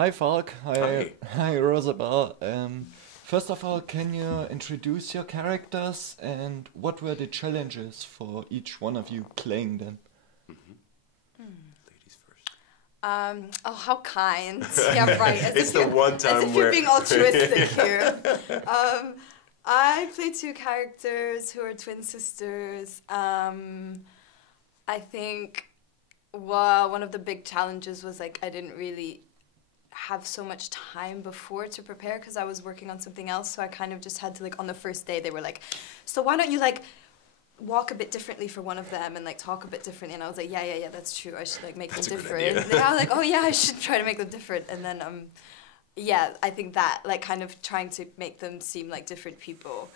Hi Falk, Hi. Hi Rosabell. First of all, can you introduce your characters and what were the challenges for each one of you playing them? Ladies first. Oh, how kind. Yeah, right. It's the one time as if where... you're being altruistic here. I play two characters who are twin sisters. I think one of the big challenges was like I didn't really have so much time before to prepare because I was working on something else, so I kind of just had to, like, on the first day they were like, so why don't you like walk a bit differently for one of them and like talk a bit differently, and I was like, yeah, that's true, I should like make them different. And I was like, oh yeah, I should try to make them different. And then yeah, I think that like kind of trying to make them seem like different people,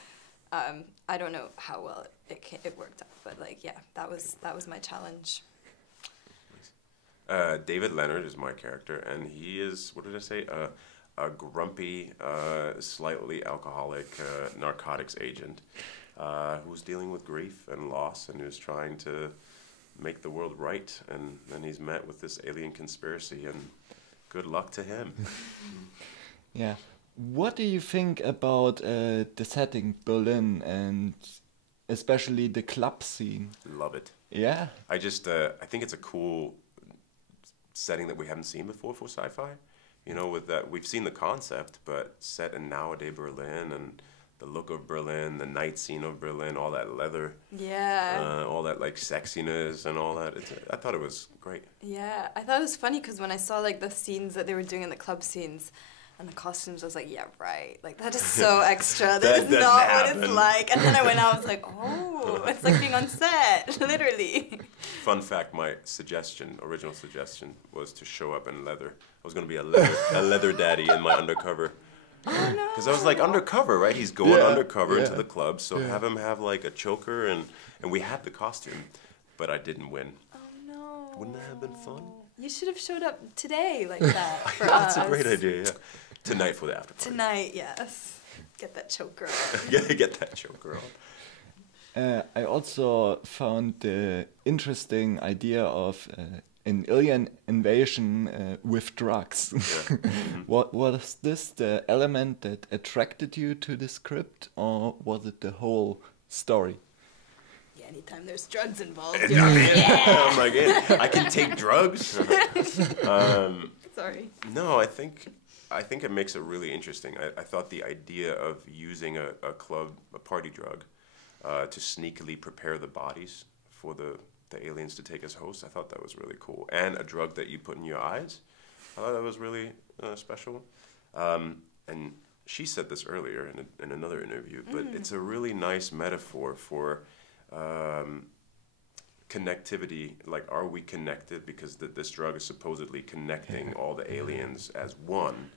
I don't know how well it worked out, but like yeah, that was my challenge. David Leonhart is my character, and he is, what did I say, a grumpy, slightly alcoholic narcotics agent who's dealing with grief and loss and who's trying to make the world right, and then he's met with this alien conspiracy, and good luck to him. Yeah. What do you think about the setting Berlin and especially the club scene? Love it. Yeah. I think it's a cool setting that we haven't seen before for sci-fi. You know, with that, we've seen the concept, but set in nowadays Berlin and the look of Berlin, the night scene of Berlin, all that leather, all that like sexiness and all that. I thought it was great. Yeah, I thought it was funny because when I saw like the scenes that they were doing in the club scenes and the costumes, I was like, yeah, right. Like that is so extra. That is not what it's like. And then I went out, I was like, oh, it's like being on set, literally. Fun fact, my original suggestion was to show up in leather. I was going to be a leather daddy in my undercover. Oh no. Because I was like, undercover, right? He's going undercover into the club, so have him have like a choker, and we had the costume, but I didn't win. Oh no. Wouldn't that have been fun? You should have showed up today like that for That's us. a great idea, yeah. Tonight for the after party. Tonight, yes. Get that choker on. Get that choker on. I also found the interesting idea of an alien invasion with drugs. Yeah. Was this the element that attracted you to the script, or was it the whole story? Yeah, anytime there's drugs involved, I'm like, I can take drugs. Sorry. No, I think it makes it really interesting. I thought the idea of using a party drug, to sneakily prepare the bodies for the aliens to take as hosts, I thought that was really cool. And a drug that you put in your eyes, I thought that was really special. And she said this earlier in another interview, but it's a really nice metaphor for connectivity. Like, are we connected? Because this drug is supposedly connecting all the aliens as one.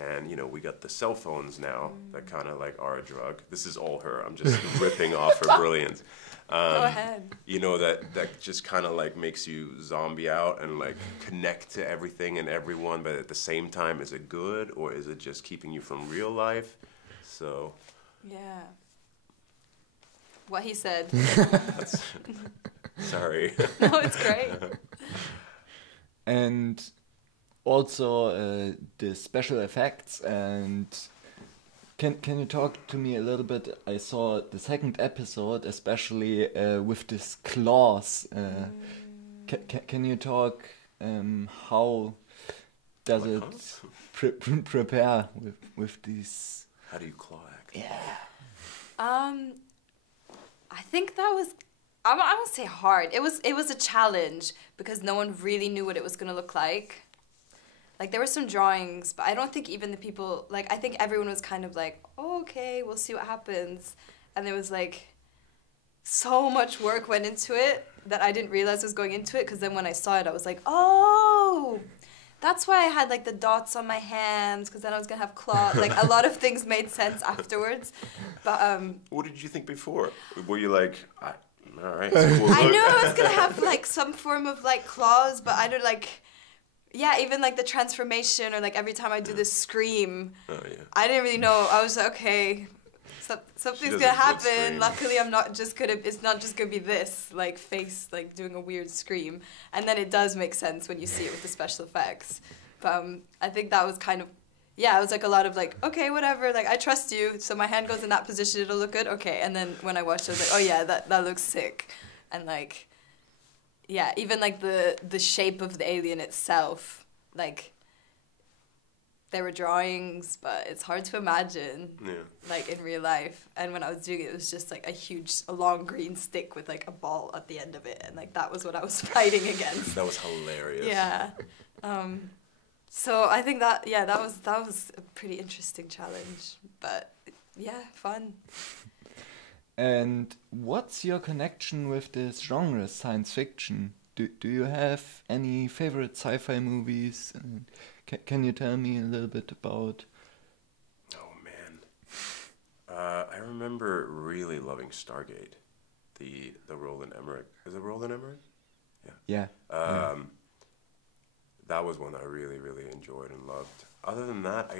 And, you know, we got the cell phones now that kind of like are a drug. This is all her. I'm just ripping off her brilliance. Go ahead. You know, that just kind of like makes you zombie out and like connect to everything and everyone. But at the same time, is it good or is it just keeping you from real life? So. Yeah. What he said. Sorry. No, it's great. And also the special effects, and can you talk to me a little bit? I saw the second episode, especially with this claws. Can you talk how does it prepare with these? How do you claw act? Yeah. I think that was, I won't say hard. It was a challenge because no one really knew what it was going to look like. Like, there were some drawings, but I don't think even the people, like, I think everyone was kind of like, oh, okay, we'll see what happens. And there was, like, so much work went into it that I didn't realize was going into it, because then when I saw it, I was like, oh, that's why I had, like, the dots on my hands, because then I was going to have claws. Like, a lot of things made sense afterwards. But, What did you think before? Were you like, all right, it's a cool look. I knew I was going to have, like, some form of, like, claws, but I don't, like... Yeah, even like the transformation or like every time I do this scream, I didn't really know. I was like, okay, something's gonna happen. Luckily, it's not just gonna be this like face like doing a weird scream. And then it does make sense when you see it with the special effects. But I think that was kind of, it was like a lot of like, okay, whatever, like I trust you, so my hand goes in that position, it'll look good, okay. And then when I watched it, I was like, oh yeah, that looks sick. And like, yeah, even like the shape of the alien itself, like there were drawings, but it's hard to imagine, like in real life. And when I was doing it, it was just like a long green stick with like a ball at the end of it, and like that was what I was fighting against. That was hilarious. Yeah. So I think that was a pretty interesting challenge, but yeah, fun. And what's your connection with this genre, science fiction? Do you have any favorite sci-fi movies? Can you tell me a little bit about? Oh man, I remember really loving Stargate, the Roland Emmerich. Is it Roland Emmerich? Yeah. That was one I really, really enjoyed and loved. Other than that,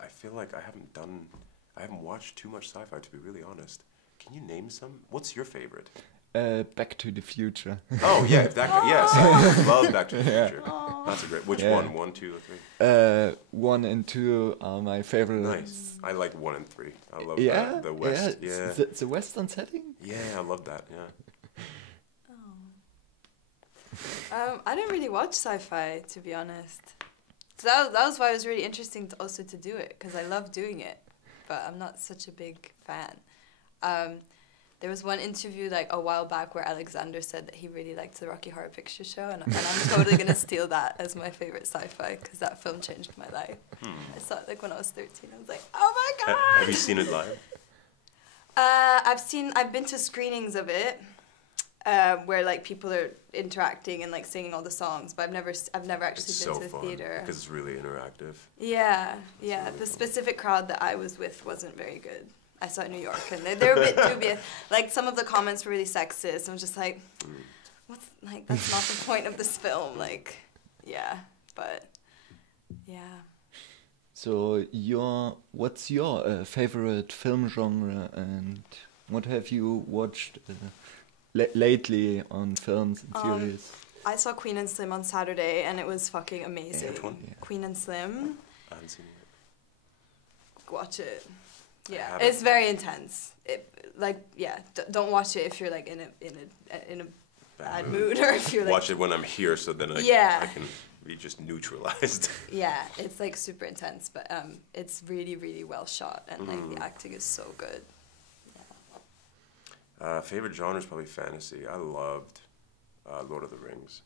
I feel like I haven't watched too much sci-fi, to be really honest. Can you name some? What's your favorite? Back to the Future. Oh yeah, yes, I love Back to the Future. Aww. That's a great. Which one? 1, 2, or 3? 1 and 2 are my favorite. Nice. I like 1 and 3. I love the West. Yeah. The Western setting. Yeah, I love that. Yeah. I didn't really watch sci-fi, to be honest. So that was why it was really interesting to do it, because I love doing it, but I'm not such a big fan. There was one interview like a while back where Alexander said that he really liked the Rocky Horror Picture Show, and I'm totally gonna steal that as my favorite sci-fi, because that film changed my life. I saw it like when I was 13. I was like, oh my god! Have you seen it live? I've been to screenings of it, where like people are interacting and like singing all the songs, but I've never actually been to the theater. Because it's really interactive. Yeah. Really the specific crowd that I was with wasn't very good. I saw it in New York, and they were a bit dubious. Like, some of the comments were really sexist. I was just like, that's not the point of this film. Like, yeah, but, yeah. So, what's your favorite film genre, and what have you watched lately on films and series? I saw Queen and Slim on Saturday, and it was fucking amazing. Which one? Yeah. Queen and Slim. I haven't seen it. Watch it. Yeah, it's very intense. Don't watch it if you're like in a bad mood, or if you're like, watch it when I'm here, so then I can be just neutralized. Yeah, it's like super intense, but it's really, really well shot, and like the acting is so good. Yeah. Favorite genre is probably fantasy. I loved Lord of the Rings.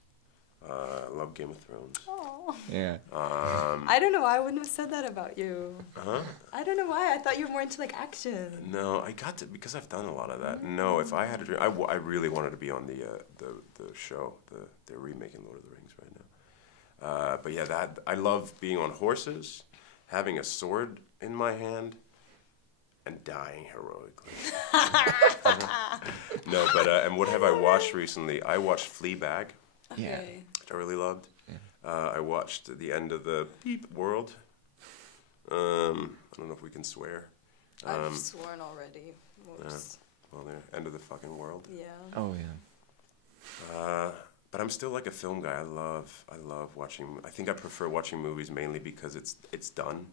I love Game of Thrones. Oh. Yeah. I don't know why I wouldn't have said that about you. Huh? I don't know why. I thought you were more into like action. No, I got to, because I've done a lot of that. No, if I had a dream, I really wanted to be on the show. They're remaking Lord of the Rings right now. But yeah, I love being on horses, having a sword in my hand, and dying heroically. No, but and what have I watched recently? I watched Fleabag. Yeah. Which I really loved. Yeah. I watched the end of the Beep World. I don't know if we can swear. I've sworn already. Whoops. The end of the fucking world. Yeah. Oh yeah. But I'm still like a film guy. I love watching. I think I prefer watching movies mainly because it's done.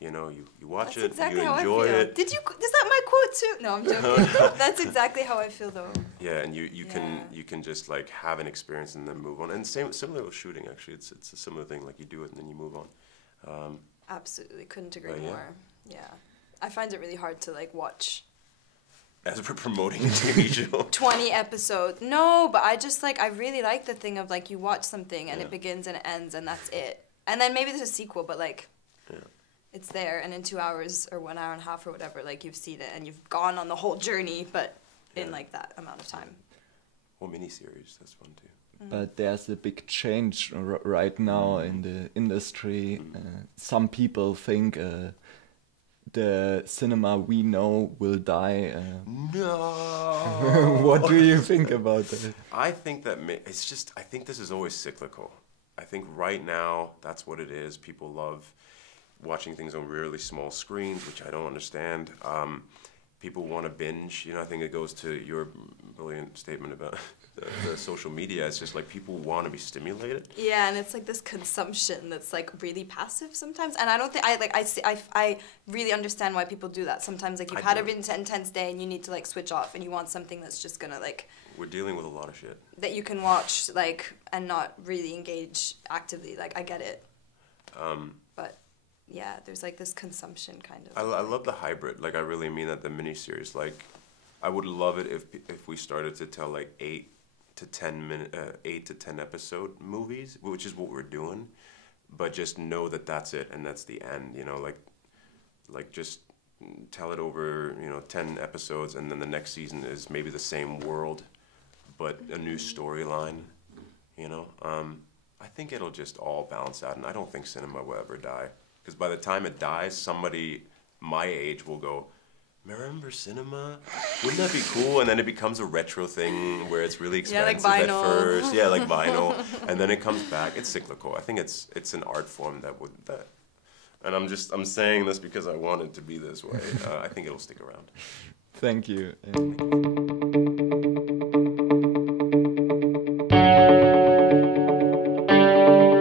You know, you watch That's it, exactly you how enjoy I feel. it. Is that my quote too? No, I'm joking. That's exactly how I feel though. Yeah, and you can just like have an experience and then move on. And similar with shooting actually. It's a similar thing. Like you do it and then you move on. Absolutely, couldn't agree more. Yeah, I find it really hard to like watch. As we're promoting a TV show. 20 episodes. No, but I really like the thing of like you watch something and it begins and it ends and that's it. And then maybe there's a sequel, but like. Yeah. It's there, and in 2 hours or 1 hour and a half or whatever, like you've seen it and you've gone on the whole journey, but in like that amount of time. Or miniseries, that's fun too. But there's a big change right now in the industry. Some people think the cinema we know will die. No. What do you think about that? I think that I think this is always cyclical. I think right now that's what it is. People love watching things on really small screens, which I don't understand. people want to binge. You know, I think it goes to your brilliant statement about the social media. It's just like people want to be stimulated. Yeah, and it's like this consumption that's like really passive sometimes. And I don't think I really understand why people do that. Sometimes like you've had a really intense day and you need to like switch off and you want something that's just gonna like. We're dealing with a lot of shit that you can watch like and not really engage actively. Like I get it. But yeah, there's like this consumption kind of. I love the hybrid. Like I really mean that, the miniseries. Like I would love it if we started to tell like 8 to 10 episode movies, which is what we're doing. But just know that that's it and that's the end. You know, like just tell it over 10 episodes, and then the next season is maybe the same world, but a new storyline. You know, I think it'll just all balance out, and I don't think cinema will ever die. Because by the time it dies, somebody my age will go, remember cinema? Wouldn't that be cool? And then it becomes a retro thing where it's really expensive at first. Yeah, like vinyl. And then it comes back. It's cyclical. I think it's an art form that. And I'm saying this because I want it to be this way. I think it'll stick around. Thank you.